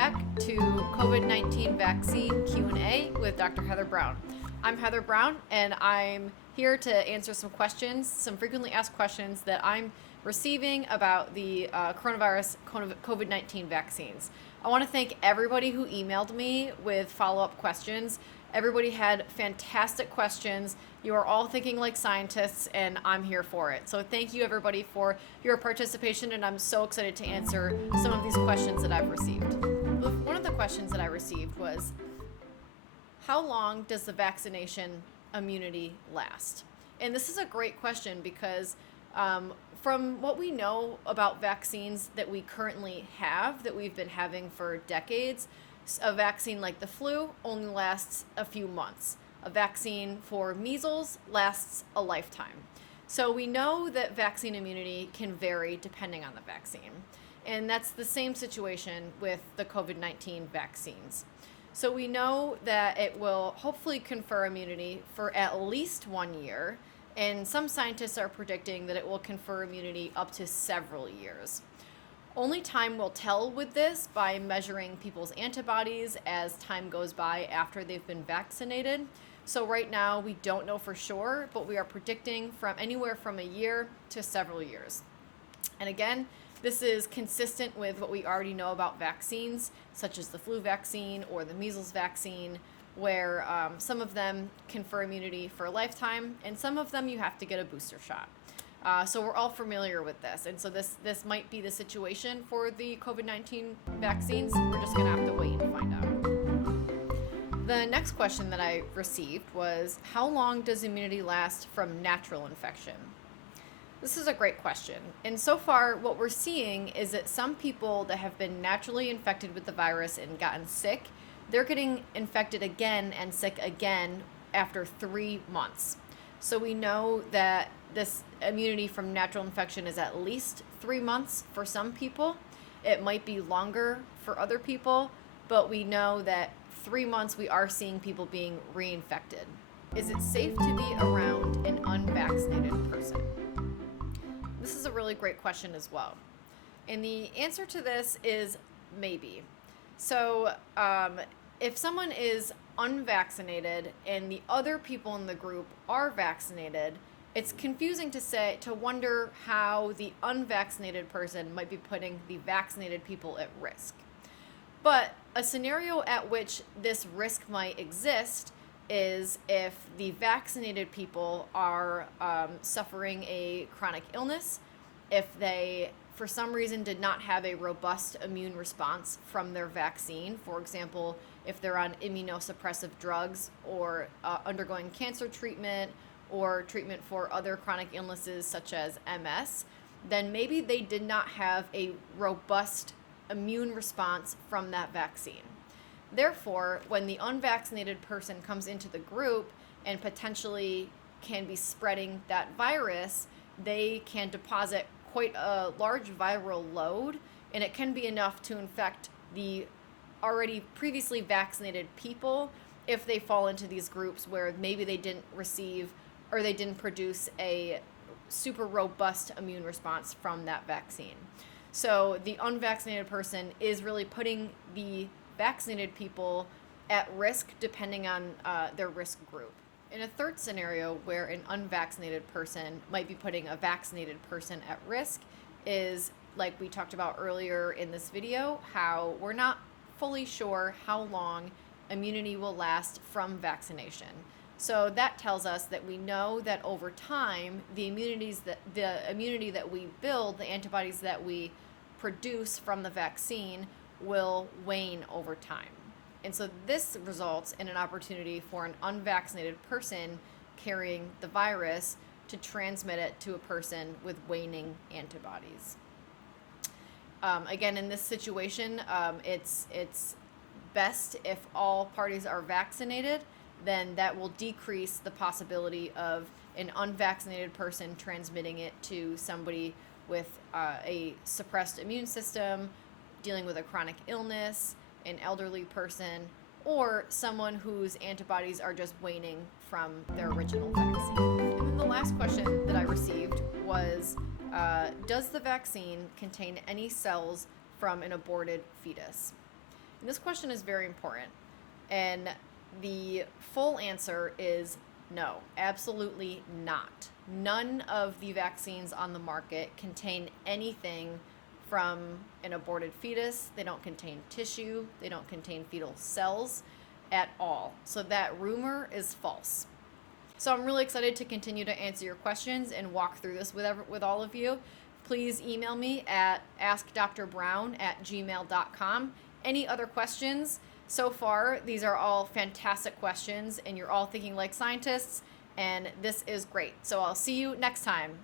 back to COVID-19 Vaccine Q A with Dr. Heather Brown. I'm Heather Brown, and I'm here to answer some questions, some frequently asked questions that I'm receiving about the coronavirus COVID-19 vaccines. I want to thank everybody who emailed me with follow-up questions. Everybody had fantastic questions. You are all thinking like scientists, and I'm here for it. So thank you, everybody, for your participation, and I'm so excited to answer some of these questions that I've received. One of the questions that I received was, how long does the vaccination immunity last? And this is a great question because from what we know about vaccines that we currently have, that we've been having for decades, a vaccine like the flu only lasts a few months. A vaccine for measles lasts a lifetime. So we know that vaccine immunity can vary depending on the vaccine. And that's the same situation with the COVID-19 vaccines. So we know that it will hopefully confer immunity for at least 1 year, and some scientists are predicting that it will confer immunity up to several years. Only time will tell with this by measuring people's antibodies as time goes by after they've been vaccinated. So right now we don't know for sure, but we are predicting from anywhere from a year to several years. And again, this is consistent with what we already know about vaccines, such as the flu vaccine or the measles vaccine, where some of them confer immunity for a lifetime, and some of them you have to get a booster shot. So we're all familiar with this, and so this might be the situation for the COVID-19 vaccines. We're just going to have to wait and find out. The next question that I received was, how long does immunity last from natural infection? This is a great question, and so far what we're seeing is that some people that have been naturally infected with the virus and gotten sick, they're getting infected again and sick again after 3 months. So we know that this immunity from natural infection is at least 3 months for some people. It might be longer for other people, but we know that 3 months we are seeing people being reinfected. Is it safe to be around an unvaccinated person? This is a really great question as well. And the answer to this is maybe. So if someone is unvaccinated and the other people in the group are vaccinated, it's confusing to wonder how the unvaccinated person might be putting the vaccinated people at risk. But a scenario at which this risk might exist is if the vaccinated people are suffering a chronic illness, if they, for some reason, did not have a robust immune response from their vaccine. For example, if they're on immunosuppressive drugs or undergoing cancer treatment or treatment for other chronic illnesses such as MS, then maybe they did not have a robust immune response from that vaccine. Therefore, when the unvaccinated person comes into the group and potentially can be spreading that virus, they can deposit quite a large viral load, and it can be enough to infect the already previously vaccinated people if they fall into these groups where maybe they didn't receive or they didn't produce a super robust immune response from that vaccine. So the unvaccinated person is really putting the vaccinated people at risk depending on their risk group. In a third scenario where an unvaccinated person might be putting a vaccinated person at risk is, like we talked about earlier in this video, how we're not fully sure how long immunity will last from vaccination. So that tells us that we know that over time, the immunity that we build, the antibodies that we produce from the vaccine will wane over time. And so this results in an opportunity for an unvaccinated person carrying the virus to transmit it to a person with waning antibodies. Again, in this situation, it's best if all parties are vaccinated, then that will decrease the possibility of an unvaccinated person transmitting it to somebody with a suppressed immune system, dealing with a chronic illness, an elderly person, or someone whose antibodies are just waning from their original vaccine. And then the last question that I received was, does the vaccine contain any cells from an aborted fetus? And this question is very important. And the full answer is no, absolutely not. None of the vaccines on the market contain anything from an aborted fetus. They don't contain tissue. They don't contain fetal cells at all. So that rumor is false. So I'm really excited to continue to answer your questions and walk through this with all of you. Please email me at askdrbrown@gmail.com. Any other questions? So far, these are all fantastic questions, and you're all thinking like scientists, and this is great. So I'll see you next time.